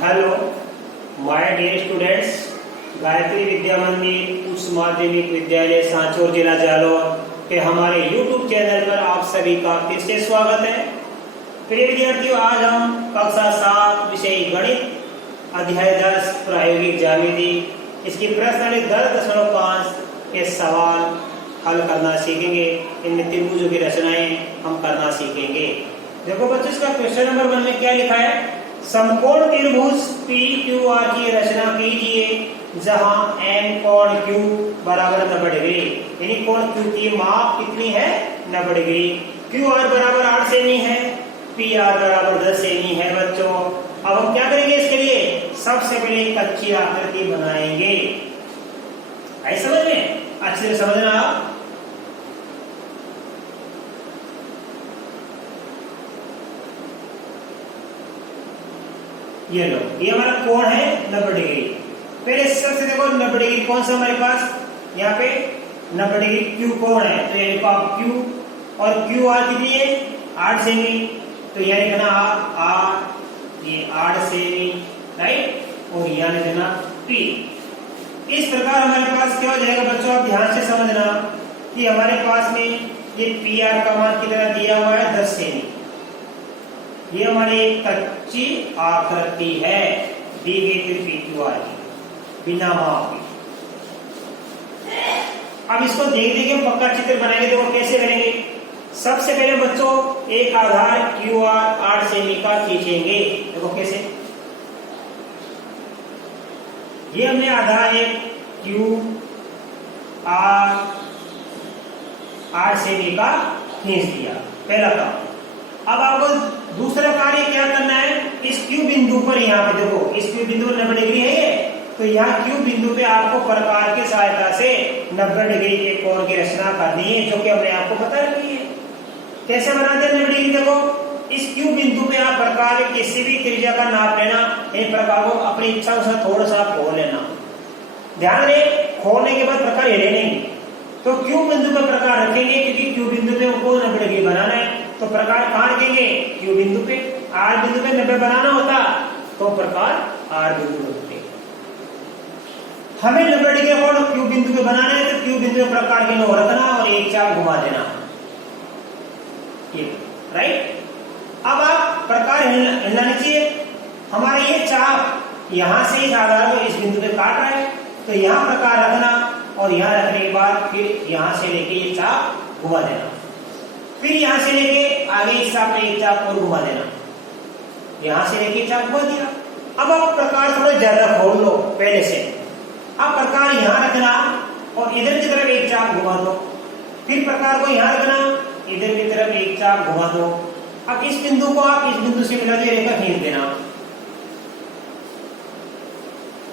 Hello my dear students, Gayatri Vidya Mandir उच्च माध्यमिक विद्यालय सांचौर जिला जालौर के हमारे YouTube चैनल पर आप सभी का फिर से स्वागत है। प्रिय विद्यार्थियों, आज हम कक्षा 7 विषय गणित अध्याय 10 प्रायोगिक ज्यामिति इसकी प्रश्नावली 10.5 के सवाल हल करना सीखेंगे। इनमें त्रिभुजों की रचनाएं हम करना सीखेंगे। देखो बच्चों, इसका क्वेश्चन नंबर 1 में क्या लिखा है? समकोण त्रिभुज PQR की रचना कीजिए जहां n कोण Q बराबर 90 डिग्री, यानी कोण Q की माप कितनी है? 90 डिग्री। QR बराबर 8 सेमी है, PR बराबर 10 सेमी है। बच्चों, अब हम क्या करेंगे? इसके लिए सबसे पहले कच्ची आकृति बनाएंगे। आई समझ में? अच्छे से समझना आप। ये लो, ये हमारा कोण है 90 डिग्री। पहले सबसे देखो 90 डिग्री कौन सा हमारे पास? यहाँ पे 90 डिग्री Q कोण है, तो ये देखो आप Q और QR कितनी है? 8 सेमी। तो यहाँ लिखना आप ये 8 सेमी, राइट, और यहाँ लिखना P। इस प्रकार हमारे पास क्या हो जाएगा बच्चों? आप ध्यान से समझना कि हमारे पास में ये PR का मान कितना दिया हुआ है? 10 सेमी। ये हमारी एक कच्ची आकृति है दी गई PQR की, बिना माप की। अब इसको देख देख के पक्का चित्र बनाएंगे। देखो कैसे करेंगे? सबसे पहले बच्चों एक आधार QR 8 सेमी का खींचेंगे। देखो कैसे? ये हमने आधार एक QR 8 सेमी का खींच दिया, पहला काम। अब आपको दूसरा कार्य क्या करना है? इस Q बिंदु पर, यहाँ पे देखो इस Q बिंदु 90 डिग्री है ये, तो यहाँ Q बिंदु पे आपको प्रकार की सहायता से 90 डिग्री के कोण की रचना करनी है, जो कि हमने आपको बता रखी है। कैसे बनाते हैं 90 डिग्री? देखो इस Q बिंदु पे आप प्रकार के किसी भी त्रिज्या का नाप लेना, एक प्रकार को अपनी इच्छा अनुसार थोड़ा सा खोल लेना। ध्यान रहे, खोलने के बाद प्रकार हिले नहीं, तो Q बिंदु पे प्रकार रखेंगे, क्योंकि Q बिंदु पे हमको 90 डिग्री बनाना है। तो प्रकार कहाँ रखेंगे? Q बिंदु पे। R बिंदु पे 90 बनाना होता तो प्रकार R बिंदु पे। हमें 90 डिग्री कोण Q बिंदु पे बनाना है, तो Q बिंदु पे प्रकार के नो रखना और एक चाप घुमा देना, ये राइट। अब आप प्रकार हिलना चाहिए। हमारा ये चाप यहाँ से इस आधार को इस बिंदु पे काट रहा है, तो यहाँ प्रकार रखना और यहाँ रखने के बाद फिर यहाँ से लेके ये चाप घुमा देना, फिर यहाँ से लेके आगे इस चाप में एक चाप और घुमा देना, यहाँ से लेके चाप घुमा दिया। अब आप प्रकार थोड़ा ज्यादा खोल लो पहले से। अब प्रकार यहाँ रखना और इधर की तरफ एक चाप घुमा दो, फिर प्रकार को यहाँ रखना, इधर की तरफ एक चाप घुमा दो। अब इस बिंदु को आप इस बिंदु से मिला दिए, रेखा खींच देना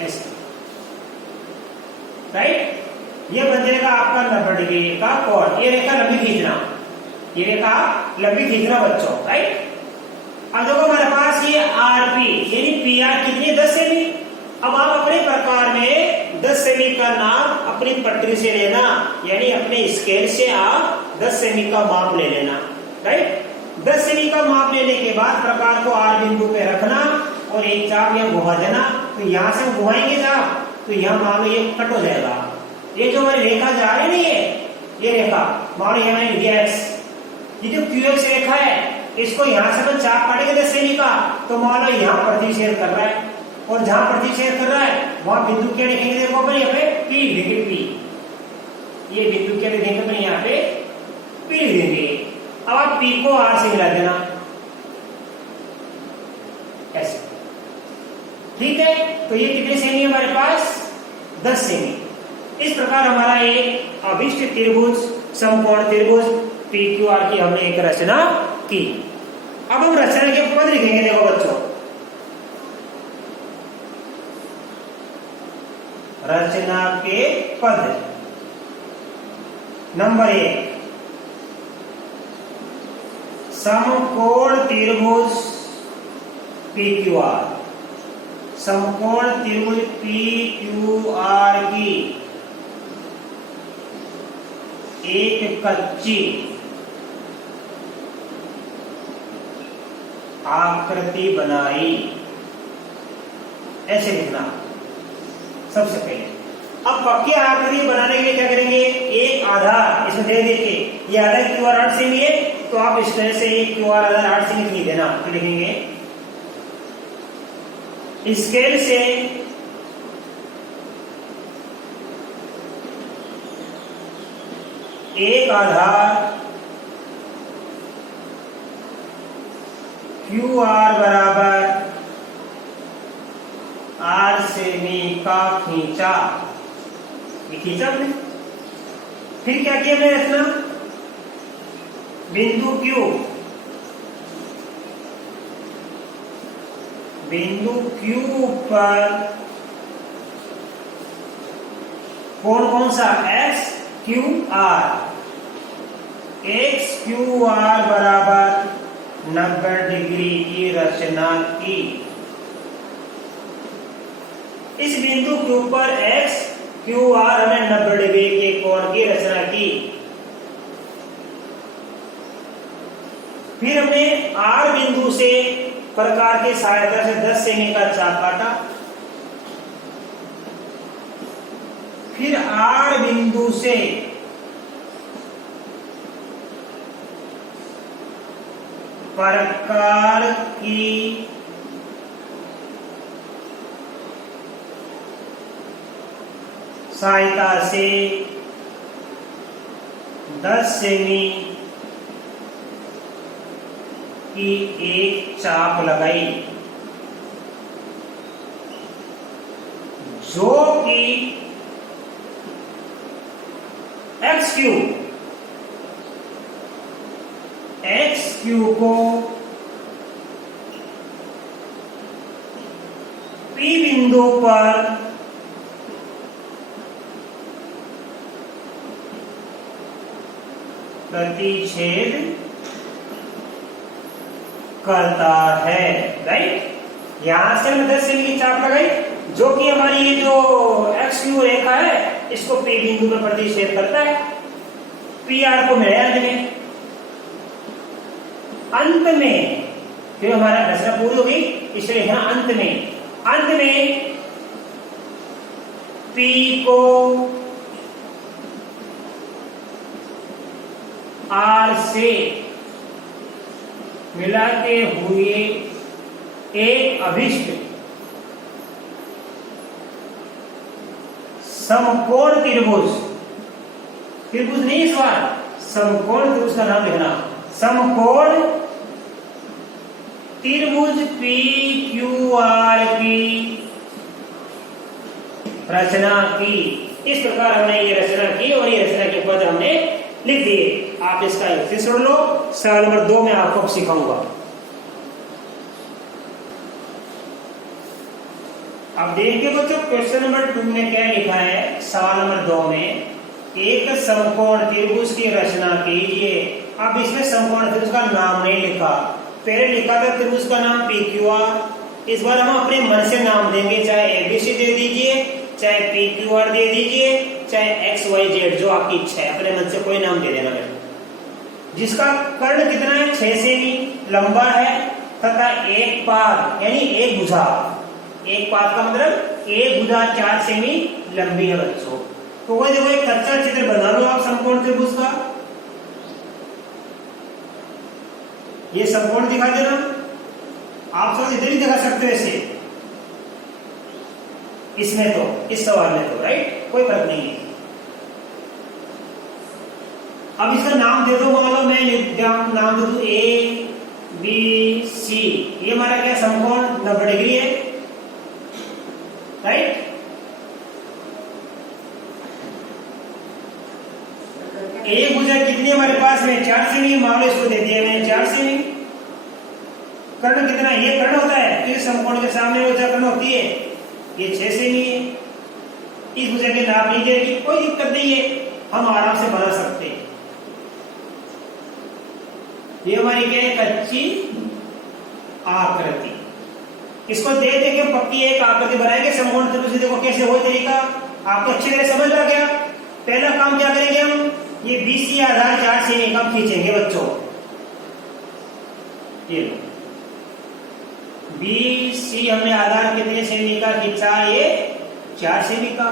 ऐसे, राइट। ये बन जाएगा आपका 90 डिग्री का कोण। ये रेखा लंबी खींचना, ये रेखा लंबी खींचना बच्चों, राइट। अब देखो हमारे पास ये RP यानी PR कितनी? 10 सेमी। अब आप अपने प्रकार में 10 सेमी का नाप अपनी पटरी से लेना, यानी अपने स्केल से आप 10 सेमी का माप ले लेना, राइट। 10 सेमी का माप लेने के बाद प्रकार को R बिंदु पे रखना और एक चाप यहाँ घुमा देना। तो यहाँ से हम घुमाएंगे चाप, तो यहाँ मान लो ये कट हो जाएगा। ये जो हमारी रेखा जा रही नहीं है, ये रेखा मान लो यहाँ X, ये जो QX रेखा है, इसको यहाँ से अपन चाप काटेंगे 10 सेमी का, तो मान लो यहाँ प्रतिच्छेद कर रहा है, और जहां प्रतिच्छेद कर रहा है वहां बिंदु क्या लिखेंगे? देखो अपन यहाँ पे P लिखेंगे, P। ये बिंदु क्या लिखेंगे अपन? यहाँ पे P लिखेंगे। अब आप P को R से मिला देना ऐसे, ठीक है। तो ये कितने सेमी है हमारे पास? 10 सेमी। इस प्रकार हमारा एक अभिष्ट त्रिभुज, समकोण त्रिभुज PQR की हमने एक रचना की। अब हम रचना के पद लिखेंगे। देखो बच्चों, रचना के पद नंबर 1, समकोण त्रिभुज PQR, समकोण त्रिभुज PQR की एक कच्ची आकृति बनाई। ऐसे लिखना सबसे पहले। अब पक्की आकृति बनाने के लिए क्या करेंगे, एक आधार इसमें दे देके, ये आधार क्यू आर 8 सेमी है तो आप इस तरह से क्यू आर आधार 8 सेमी लिख देना। तो लिखेंगे स्केल से एक आधार क्यू आर बराबर 8 सेमी का खींचा, ये खींचा हमने। फिर क्या किया हमने रचना, बिंदु Q पर कौन सा x Q R, x Q R बराबर 90 डिग्री की रचना की। इस बिंदु Q पर x Q R हमने 90 डिग्री के कोण की रचना की। फिर हमने R बिंदु से प्रकार की सहायता से 10 सेमी का चाप काटा। फिर R बिंदु से प्रकार की सहायता से 10 सेमी की एक चाप लगाई, जो कि XQ को P बिंदु पर प्रतिच्छेद करता है। राइट, यहां से हमने 10 सेमी की चाप लगाई, जो कि हमारी ये जो XQ रेखा है इसको P बिंदु पर प्रतिच्छेद करता है। PR को मिला अंत में फिर हमारा रचना पूरी हो गई, इसलिए यहां अंत में P को R से मिलाते हुए एक अभिष्ट समकोण त्रिभुज नहीं, इस बार समकोण त्रिभुज का नाम लिखना, समकोण त्रिभुज PQR की रचना की। इस प्रकार हमने ये रचना की और ये रचना के पद हमने लिख दिए। आप इसका फिर सुन लो, सवाल नंबर 2 में आपको सिखाऊंगा। अब देखिए बच्चों, क्वेश्चन नंबर 2 में क्या लिखा है। सवाल नंबर 2 में एक समकोण त्रिभुज की रचना कीजिए। अब इसमें समकोण त्रिभुज का नाम नहीं लिखा, पहले लिखा था त्रिभुज का नाम PQR। इस बार हम अपने मन से नाम देंगे, चाहे ABC दे दीजिए, चाहे PQR दे दीजिए, चाहे XYZ, जो आपकी इच्छा है, अपने मन से कोई नाम दे देना बेटा। जिसका कर्ण कितना है, 6 सेमी लंबा है तथा एक पाद यानी एक भुजा, एक पाद का मतलब एक भुजा 4 सेमी लंबी है बच्चों। तो वह देखो एक कच्चा चित्र बना लो आप समकोण त्रिभुज का, ये समकोण दिखा देना। आप सब इधर ही दिखा सकते हो ऐसे, इसमें तो, इस सवाल में तो, राइट, कोई फर्क नहीं है। अब इसका नाम दे दो, मान लो मैं नाम दे दूं ABC, ये हमारा क्या समकोण 90 डिग्री है, राइट। एक भुजा कितनी हमारे पास में 4 सेमी, मान लो इसको दे दिया मैंने 4 सेमी। कर्ण कितना, ये कर्ण होता है, तो ये समकोण के सामने भुजा कर्ण होती है, ये 6 सेमी है। इस भुजा के नाप नहीं देगी, कोई दिक्कत नहीं है, हम आराम से बना सकते हैं। ये हमारी क्या है, कच्ची आकृति। इसको दे दे के पक्की एक आकृति बनाएंगे समकोण त्रिभुज। देखो कैसे हो तरीका, आपको अच्छी तरह समझ आ गया। पहला काम क्या करेंगे हम, ये BC आधार 4 सेमी का खींचेंगे बच्चों, ये लो। बी सी हमने आधार कितने सेमी का खींचा, ये 4 सेमी का।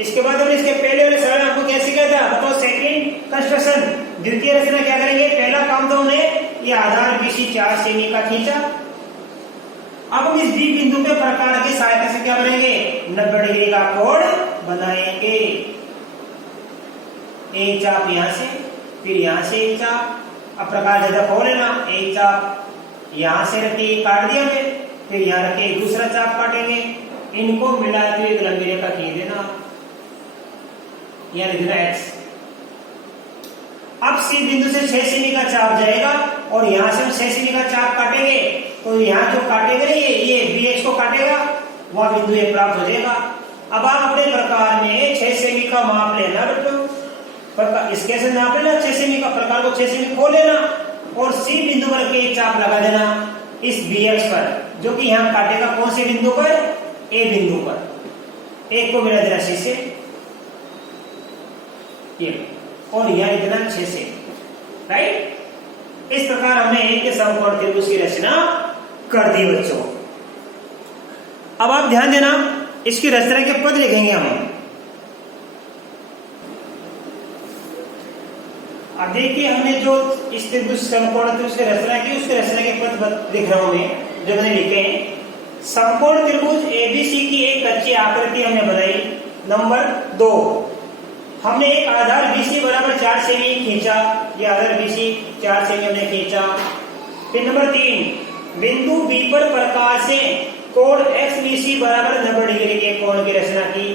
इसके बाद हमने इसके पहले वाले सवाल में आपको क्या सिखाया था, बताओ सेकंड कंस्ट्रक्शन, द्वितीय रचना क्या करेंगे। पहला काम तो हमने ये आधार बीसी 4 सेमी का खींचा। अब हम इस बी बिंदु पे प्रकार की सहायता से क्या बनाएंगे, 90 डिग्री का कोण बनाएंगे। एक चाप यहां से, फिर यहां से एक चाप, अब प्रकार ज्यादा खोल लेना, एक चाप यहां से रखे काट दिया हमने, फिर यहां रखे दूसरा चाप काटेंगे, इनको मिलाते हुए एक लंबी रेखा खींच देना, यहां लिख देना एक्स। अब सी बिंदु से 6 सेमी का चाप जाएगा और यहां से हम 6 सेमी का चाप काटेंगे, तो यहां जो काटेगा ना ये बी एक्स को काटेगा, वह बिंदु ए प्राप्त हो जाएगा। अब आप अपने प्रकार में 6 सेमी का माप लेना बेटो, इसके से नाप लेना 6 सेमी का, प्रकार को 6 सेमी खोल लेना और सी बिंदु पर के चाप लगा देना इस बी एक्स पर, जो कि यहां काटेगा कौन से बिंदु पर, ए बिंदु पर। एक को मिला देना सी से ये, और यहां लिख देना 6 से, राइट। इस प्रकार हमने एक के समकोण त्रिभुज की रचना कर दी बच्चों। अब आप ध्यान देना, इसकी रचना के पद लिखेंगे हम। अब देखिए हमने जो इस त्रिभुज समकोण त्रिभुज की रचना की, उसके रचना के पद लिख रहा हूं मैं, जो मैंने लिखे हैं। समकोण त्रिभुज एबीसी की एक कच्ची आकृति हमने बनाई। नंबर 2, हमने एक आधार बीसी बराबर 4 सेमी खींचा, ये आधार बीसी 4 सेमी हमने खींचा। फिर नंबर 3, बिंदु बी पर प्रकाश से कोण एक्स बीसी बराबर 90 डिग्री के कोण की रचना की।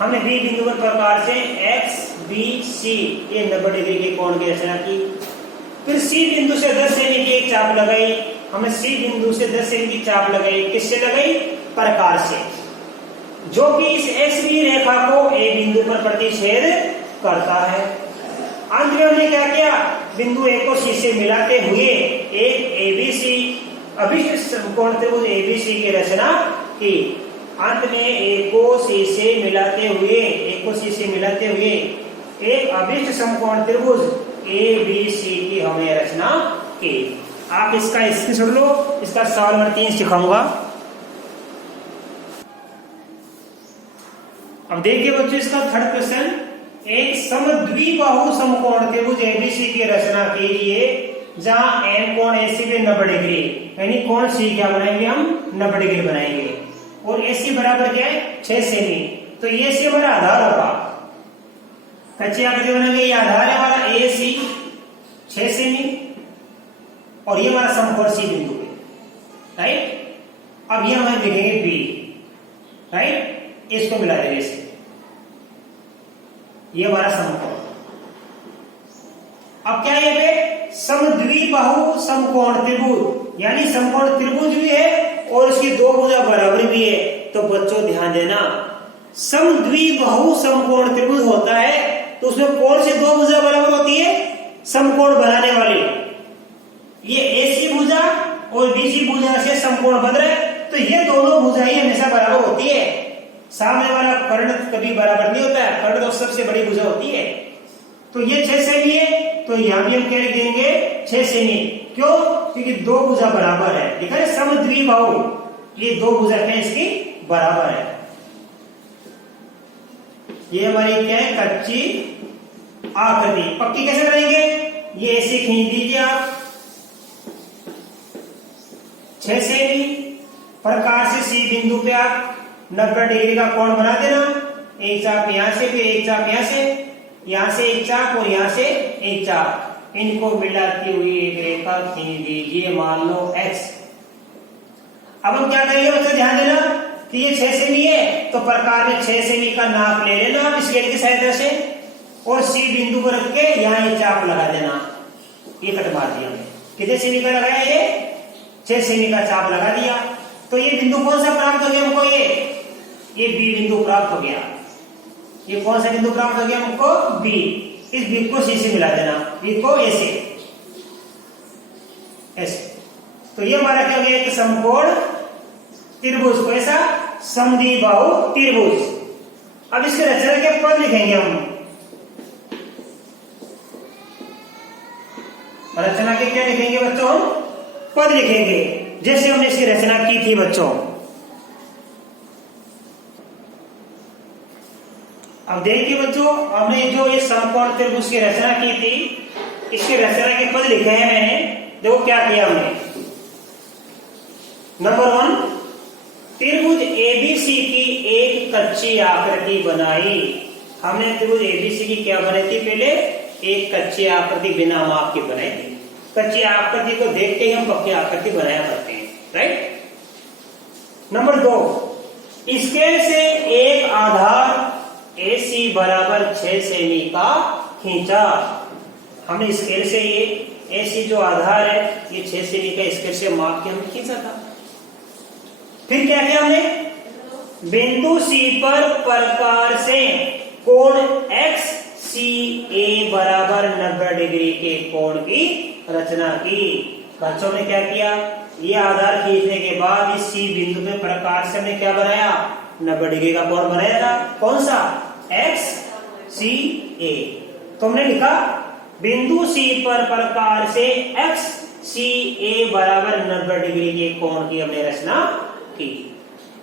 हमने बी बिंदु पर प्रकाश से एक्स बी सी ये 90 डिग्री के कोण की रचना की। फिर सी बिंदु से 10 सेमी की एक चाप लगाई, हमने सी बिंदु से 10 सेमी की चाप लगाई, किससे लगाई, प्रकार से, जो कि इस एक्स बी रेखा को ए बिंदु पर प्रतिच्छेद करता है। अंत में हमने क्या किया, बिंदु ए को सी से मिलाते हुए एक एबीसी अभिष्ट समकोण त्रिभुज एबीसी की रचना की। अंत में ए को सी से मिलाते हुए एक अभिष्ट समकोण त्रिभुज एबीसी की हमने रचना की। आप इसका स्क्रीनशॉट लो, इसका सवाल नंबर 3 सिखाऊंगा। अब देखिए बच्चों इसका थर्ड क्वेश्चन, एक समद्विबाहु समकोण त्रिभुज एबीसी की रचना कीजिए जहां एम कोण एसी पे 90 डिग्री, यानी कोण सी क्या बनाएंगे हम, 90 डिग्री बनाएंगे, और एसी बराबर क्या है, 6 सेमी। तो ये सी हमारा आधार होगा, कच्ची आकृति बनाएंगे, ये आधार है हमारा ए सी 6 सेमी, और ये हमारा समकोण सी बिंदु पे, राइट। अब ये हम लिखेंगे बी, राइट, इसको मिला देंगे इसे, ये हमारा समकोण। अब क्या है पे समद्विबाहु समकोण त्रिभुज, यानी समकोण त्रिभुज भी है और इसकी 2 भुजा बराबर भी है। तो बच्चों ध्यान देना, समद्विबाहु समकोण त्रिभुज होता है तो उसमें कौन से 2 भुजा बराबर होती है, समकोण बनाने वाली, ये एसी भुजा और बीसी भुजा से समकोण बन रहा है, तो ये दोनों भुजाएं हमेशा बराबर होती है। सामने वाला कर्ण कभी बराबर नहीं होता है, कर्ण तो सबसे बड़ी भुजा होती है। तो ये 6 सेमी है, तो यहां भी हम क्या लिख देंगे 6 सेमी, क्यों, क्योंकि 2 भुजा बराबर है, देखा है समद्विबाहु, ये 2 भुजा क्या इसकी बराबर है। ये हमारी क्या है, कच्ची आकृति। पक्की कैसे बनाएंगे, ये ऐसे खींच दीजिए आप, 6 सेमी, प्रकार से सी बिंदु पे आप 90 डिग्री का कोण बना देना, एक चाप यहां से, फिर एक चाप यहां से, यहां से एक चाप और यहां से एक चाप, इनको मिलाती हुई एक रेखा खींच दीजिए, मान लो x। अब हम क्या करेंगे बच्चों, ध्यान देना कि ये 6 सेमी है, तो प्रकार में 6 सेमी का नाप ले लेना आप स्केल की सहायता से, और सी बिंदु को रख के यहां ये चाप लगा देना, ये कट मार दिया हमने। कितने सेमी का लगाया, ये 6 सेमी का चाप लगा दिया। तो ये बिंदु कौन सा प्राप्त हो गया हमको, ये बी बिंदु प्राप्त हो गया। ये कौन सा बिंदु प्राप्त हो गया हमको, बी। इस बी को सी से मिला देना, बी को ए से, ऐसे। तो ये हमारा क्या हो गया, एक समकोण त्रिभुज को ऐसा समद्विबाहु त्रिभुज। अब इसके रचना के पद लिखेंगे हम, रचना के क्या लिखेंगे बच्चों, हम पद लिखेंगे। जैसे हमने इसकी रचना की थी बच्चों। अब देखिए बच्चों, हमने जो ये समकोण त्रिभुज की रचना की थी, इसकी रचना के पद लिखे हैं मैंने। देखो क्या किया हमने। नंबर 1, त्रिभुज एबीसी की एक कच्ची आकृति बनाई। हमने त्रिभुज एबीसी की क्या बनाई थी? पहले एक कच्ची आकृति बिना माप की बनाई थी। कच्ची आकृति को देख के ही हम पक्की आकृति बनाया करते हैं, राइट। नंबर 2, स्केल से एक आधार AC बराबर 6 सेमी का खींचा। हमने स्केल से ये AC जो आधार है ये 6 सेमी का स्केल से माप के हमने खींचा था। फिर क्या किया हमने? बिंदु C पर प्रकार से कोण XCA बराबर 90 डिग्री के कोण की रचना की। बच्चों ने क्या किया? ये आधार खींचने के बाद इस C बिंदु पे प्रकार से हमने क्या बनाया? 90 डिग्री का कोण बनाया था। कौन सा? XCA। तो हमने लिखा बिंदु C पर प्रकार से XCA बराबर 90 डिग्री के कोण की हमने रचना की।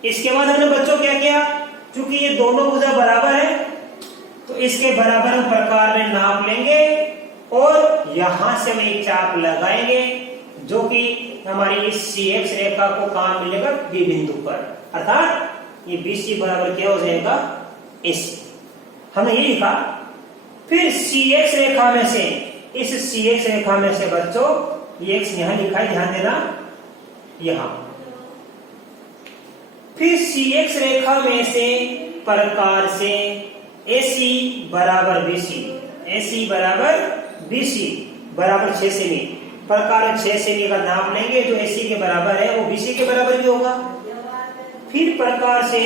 इसके बाद हमने बच्चों क्या किया? क्योंकि ये दोनों भुजा बराबर है तो इसके बराबर हम प्रकार में नाप लेंगे और यहां से हम एक चाप लगाएंगे जो कि हमारी इस CX रेखा को कहां मिलेगा? B बिंदु पर। अर्थात ये BC बराबर क्या हो जाएगा? AC। हमने ये लिखा। फिर CX रेखा में से, इस CX रेखा में से बच्चों ये X यहां लिखा है, ध्यान देना, यहां। फिर CX रेखा में से प्रकार से AC बराबर BC, AC बराबर BC बराबर 6 सेमी। प्रकार 6 सेमी का नाप लेंगे, जो AC के बराबर है वो BC के बराबर भी होगा। फिर प्रकार से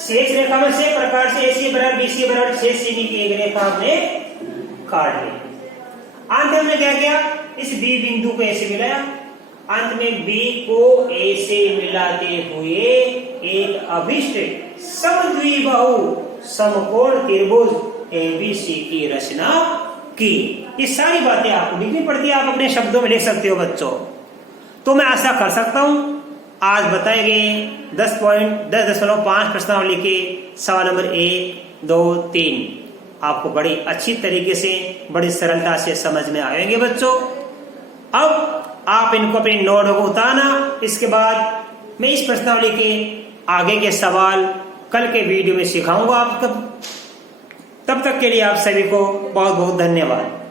CX रेखा में से प्रकार से AC बराबर BC बराबर 6 सेमी की एक रेखा हमने काट ली। अंत में हमने क्या किया? इस B बिंदु को A से मिलाया। अंत में B को A से मिलाते हुए एक अभिष्ट समद्विबाहु समकोण त्रिभुज ABC की रचना की। ये सारी बातें आपको लिखनी पड़ती है, आप अपने शब्दों में लिख सकते हो बच्चों। तो मैं आशा कर सकता हूं आज बताए गए 10.5 प्रश्नावली के सवाल नंबर 1, 2, 3 आपको बड़ी अच्छी तरीके से, बड़ी सरलता से समझ में आएंगे बच्चों। अब आप इनको अपनी नोट को उतारना। इसके बाद मैं इस प्रश्नावली के आगे के सवाल कल के वीडियो में सिखाऊंगा आपको। तब तक के लिए आप सभी को बहुत बहुत धन्यवाद।